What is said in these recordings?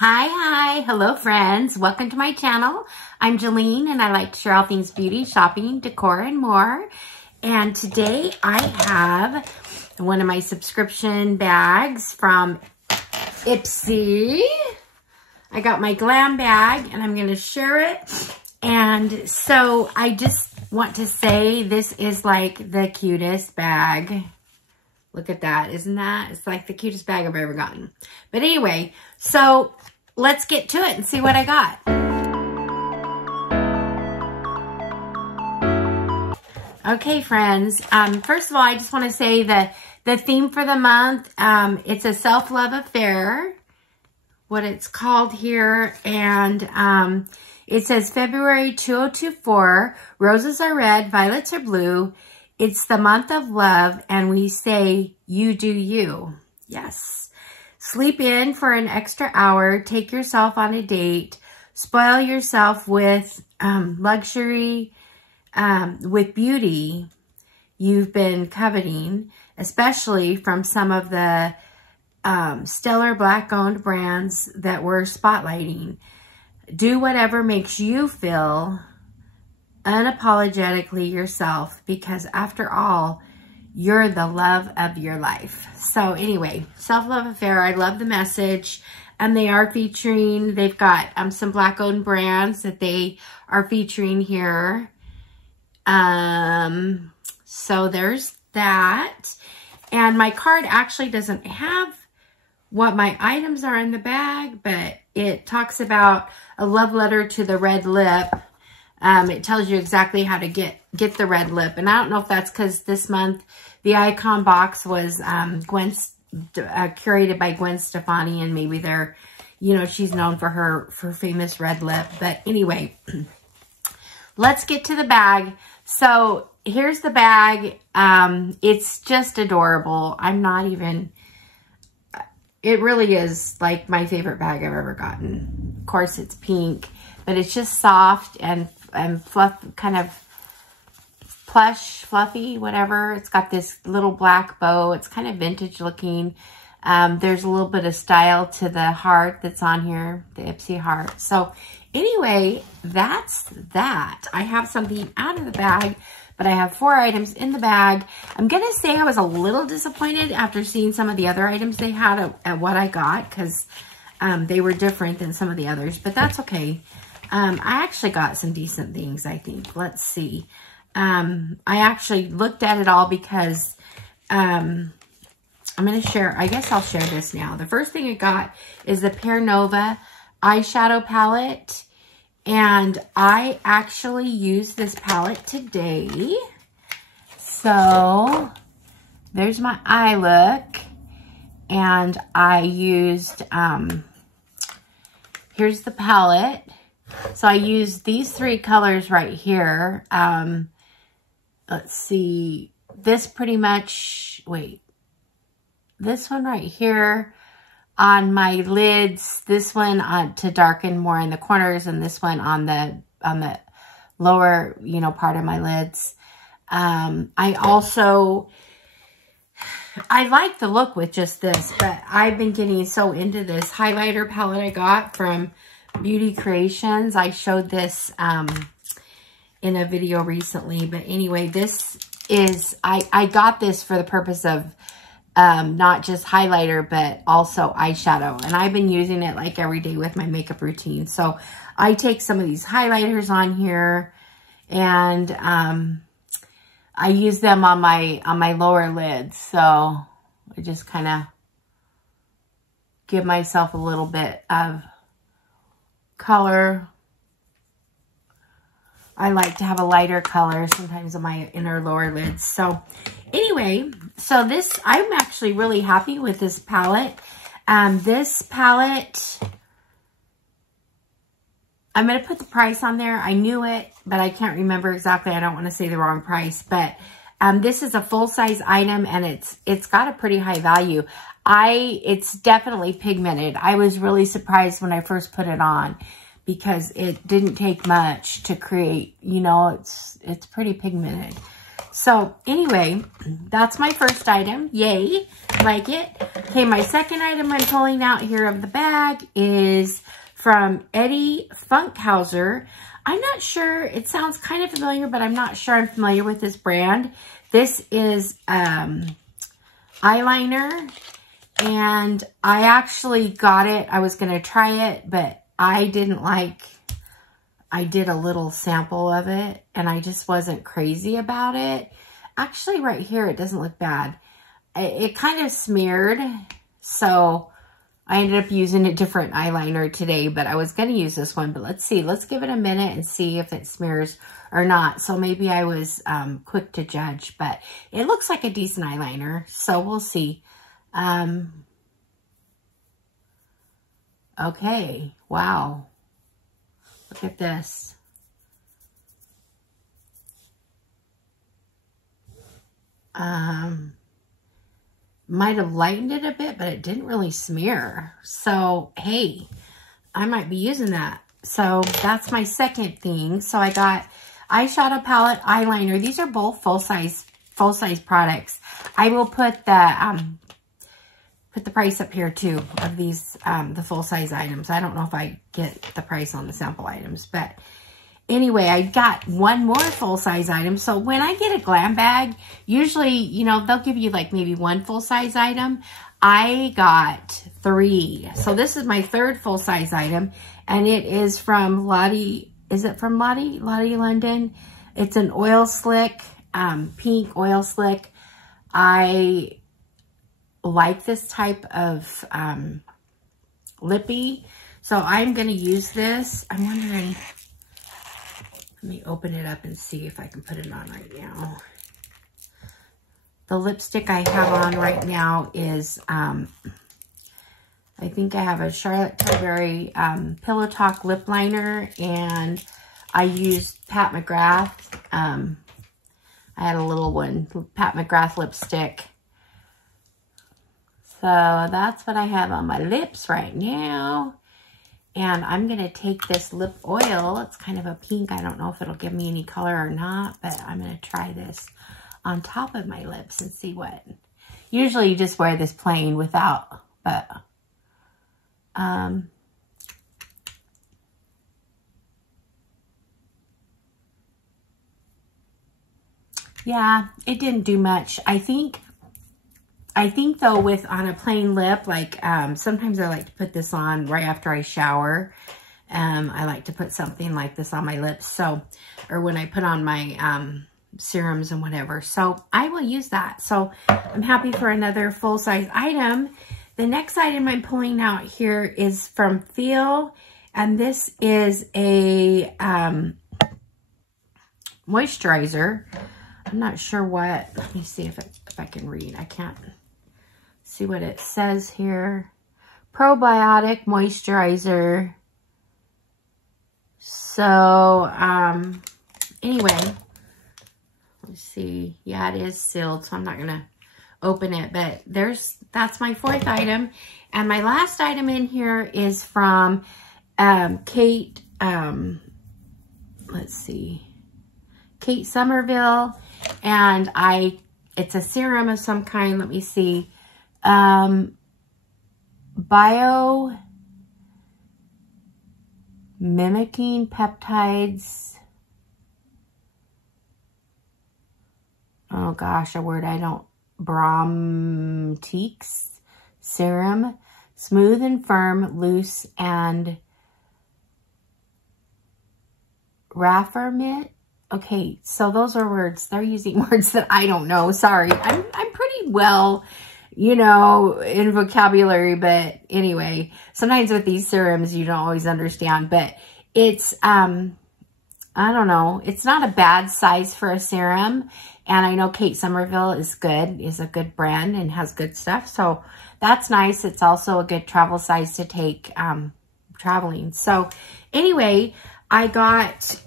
Hi, hello friends. Welcome to my channel. I'm Jolene and I like to share all things beauty, shopping, decor, and more. And today I have one of my subscription bags from Ipsy. I got my Glam Bag and I'm going to share it. And so I just want to say this is like the cutest bag. Look at that. Isn't that? It's like the cutest bag I've ever gotten. But anyway, so let's get to it and see what I got. Okay, friends. First of all, I just want to say that the theme for the month, it's a self-love affair, what it's called here. And it says February 2024, roses are red, violets are blue. It's the month of love, and we say, you do you. Yes. Sleep in for an extra hour. Take yourself on a date. Spoil yourself with luxury, with beauty you've been coveting, especially from some of the stellar Black-owned brands that we're spotlighting. Do whatever makes you feel unapologetically yourself, because after all, you're the love of your life. So anyway, self-love affair. I love the message. And they are featuring, they've got some Black-owned brands that they are featuring here. So there's that. And my card actually doesn't have what my items are in the bag, but it talks about a love letter to the red lip. It tells you exactly how to get the red lip. And I don't know if that's because this month the icon box was curated by Gwen Stefani, and maybe they're, you know, she's known for her famous red lip. But anyway, let's get to the bag. So here's the bag. It's just adorable. I'm not even, it really is like my favorite bag I've ever gotten. Of course, it's pink, but it's just soft and fluff, kind of plush, fluffy, whatever. It's got this little black bow. It's kind of vintage looking. There's a little bit of style to the heart that's on here, the Ipsy heart. So anyway, that's that. I have something out of the bag, but I have 4 items in the bag. I'm going to say I was a little disappointed after seeing some of the other items they had at what I got, because they were different than some of the others, but that's okay. I actually got some decent things, I think. Let's see. I actually looked at it all because I'm going to share, I guess I'll share this now. The first thing I got is the Pear Nova eyeshadow palette. And I actually used this palette today. So there's my eye look. And I used, here's the palette. So I used these 3 colors right here. Let's see. This pretty much, wait. This one right here on my lids. This one to darken more in the corners, and this one on the lower, you know, part of my lids. I like the look with just this, but I've been getting so into this highlighter palette I got from Beauty Creations. I showed this in a video recently, but anyway, this is, I got this for the purpose of not just highlighter, but also eyeshadow. And I've been using it like every day with my makeup routine. So I take some of these highlighters on here and I use them on my lower lids. So I just kind of give myself a little bit of color. I like to have a lighter color sometimes on my inner lower lids. So anyway, so this, I'm actually really happy with this palette. This palette, I'm going to put the price on there. I knew it, but I can't remember exactly. I don't want to say the wrong price, but this is a full-size item and it's got a pretty high value. It's definitely pigmented. I was really surprised when I first put it on, because it didn't take much to create, you know, it's pretty pigmented. So anyway, that's my first item. Yay, like it. Okay, my second item I'm pulling out here of the bag is from Eddie Funkhauser. I'm not sure, it sounds kind of familiar, but I'm not sure I'm familiar with this brand. This is eyeliner, and I actually got it. I was going to try it, but I didn't like, I did a little sample of it, and I just wasn't crazy about it. Actually, right here, it doesn't look bad. It kind of smeared, so I ended up using a different eyeliner today, but I was going to use this one. But let's see. Let's give it a minute and see if it smears or not. So maybe I was quick to judge, but it looks like a decent eyeliner, so we'll see. Okay. Wow. Look at this. Might have lightened it a bit, but it didn't really smear. So, hey, I might be using that. So that's my second thing. So I got eyeshadow palette, eyeliner. These are both full-size products. I will put the price up here too of these, the full-size items. I don't know if I get the price on the sample items, but anyway, I got one more full-size item. So when I get a Glam Bag, usually, you know, they'll give you like maybe one full-size item. I got 3. So this is my third full-size item, and it is from Lottie. Is it from Lottie? Lottie London. It's an oil slick, pink oil slick. I like this type of lippy. So I'm going to use this. I'm wondering... Let me open it up and see if I can put it on right now. The lipstick I have on right now is, I think I have a Charlotte Tilbury Pillow Talk lip liner, and I used Pat McGrath. I had a little one, Pat McGrath lipstick. So that's what I have on my lips right now. And I'm going to take this lip oil. It's kind of a pink. I don't know if it'll give me any color or not, but I'm going to try this on top of my lips and see what. Usually you just wear this plain without, but yeah, it didn't do much. I think though, with on a plain lip, like sometimes I like to put this on right after I shower. I like to put something like this on my lips, so, or when I put on my serums and whatever. So I will use that. So I'm happy for another full-size item. The next item I'm pulling out here is from Feel, and this is a moisturizer. I'm not sure what. Let me see if I can read. I can't see what it says here. Probiotic moisturizer. So, anyway, let's see. Yeah, it is sealed, so I'm not going to open it. But that's my fourth item. And my last item in here is from Kate, let's see, Kate Somerville. And it's a serum of some kind. Let me see. Bio mimicking peptides. Oh gosh, a word I don't. Bromtex serum. Smooth and firm, loose, and raffermint. Okay, so those are words. They're using words that I don't know. Sorry. I'm pretty well, you know, in vocabulary, but anyway, sometimes with these serums, you don't always understand, but it's, I don't know. It's not a bad size for a serum. And I know Kate Somerville is good, is a good brand and has good stuff. So that's nice. It's also a good travel size to take, traveling. So anyway, I got,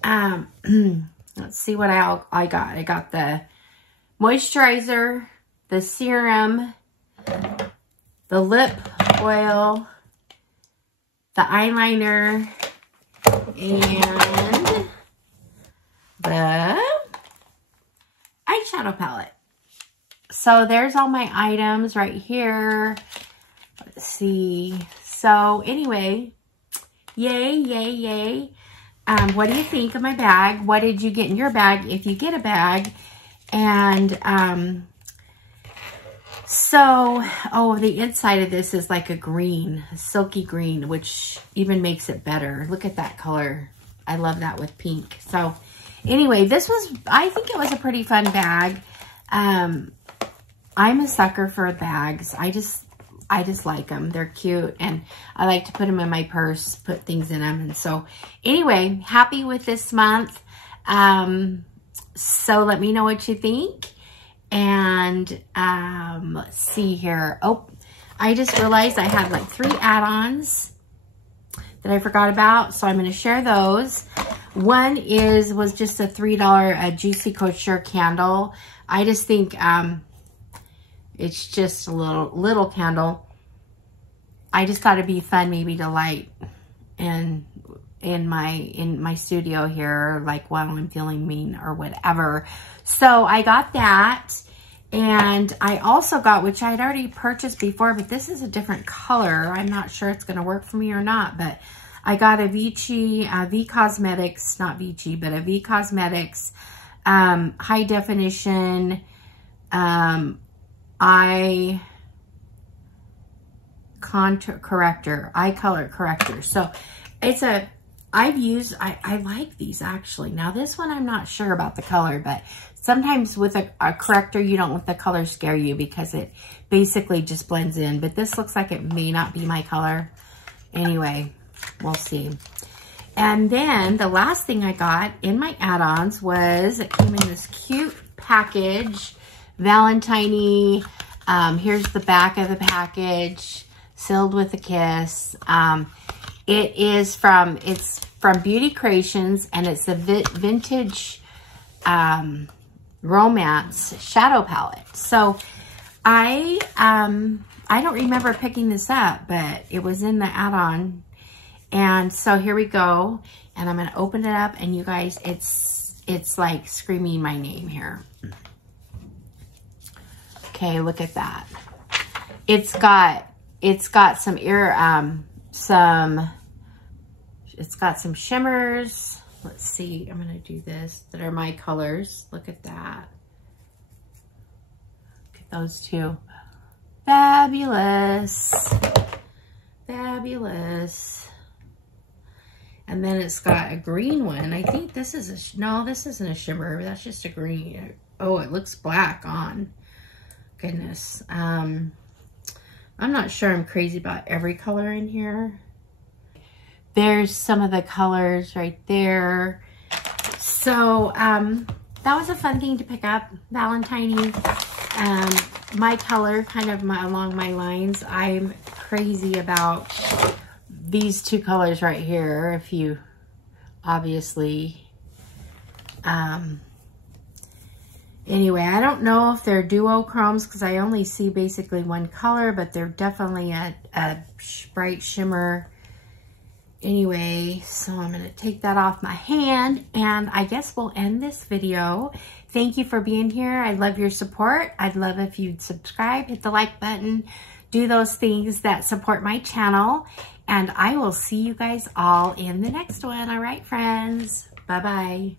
let's see what I got. I got the moisturizer, the serum, the lip oil, the eyeliner, and the eyeshadow palette. So there's all my items right here. Let's see. So anyway, yay, yay, yay. What do you think of my bag? What did you get in your bag if you get a bag? And oh, the inside of this is like a green, a silky green, which even makes it better. Look at that color. I love that with pink. So anyway, I think it was a pretty fun bag. I'm a sucker for bags. I just like them. They're cute, and I like to put them in my purse, put things in them. And so anyway, happy with this month. So let me know what you think. And let's see here. Oh, I just realized I had like 3 add-ons that I forgot about, so I'm going to share those. One was just a $3 Juicy Couture candle. I just think it's just a little candle. I just thought it'd be fun maybe to light in my studio here, like while I'm feeling mean or whatever. So I got that, and I also got, which I'd already purchased before, but this is a different color. I'm not sure it's going to work for me or not, but I got a V Cosmetics, not Vici, but a V Cosmetics high definition eye contour corrector, eye color corrector. So it's I like these actually. Now this one, I'm not sure about the color, but sometimes with a corrector, you don't let the color scare you because it basically just blends in. But this looks like it may not be my color. Anyway, we'll see. And then the last thing I got in my add-ons was, it came in this cute package, Valentine-y. Here's the back of the package, sealed with a kiss. It's from Beauty Creations, and it's a vintage romance shadow palette. So I don't remember picking this up, but it was in the add-on. And so here we go. And I'm going to open it up, and you guys, it's like screaming my name here. Okay, look at that. It's got some it's got some shimmers. Let's see, I'm gonna do this, that are my colors. Look at that. Look at those two. Fabulous. Fabulous. And then it's got a green one. I think this is no, this isn't a shimmer. That's just a green. Oh, it looks black on. Goodness. I'm not sure I'm crazy about every color in here. There's some of the colors right there. So that was a fun thing to pick up, Valentine-y. My color, kind of along my lines. I'm crazy about these two colors right here. If you obviously, anyway, I don't know if they're duochromes because I only see basically one color, but they're definitely a bright shimmer. Anyway, so I'm going to take that off my hand, and I guess we'll end this video. Thank you for being here. I love your support. I'd love if you'd subscribe, hit the like button, do those things that support my channel, and I will see you guys all in the next one. All right, friends. Bye-bye.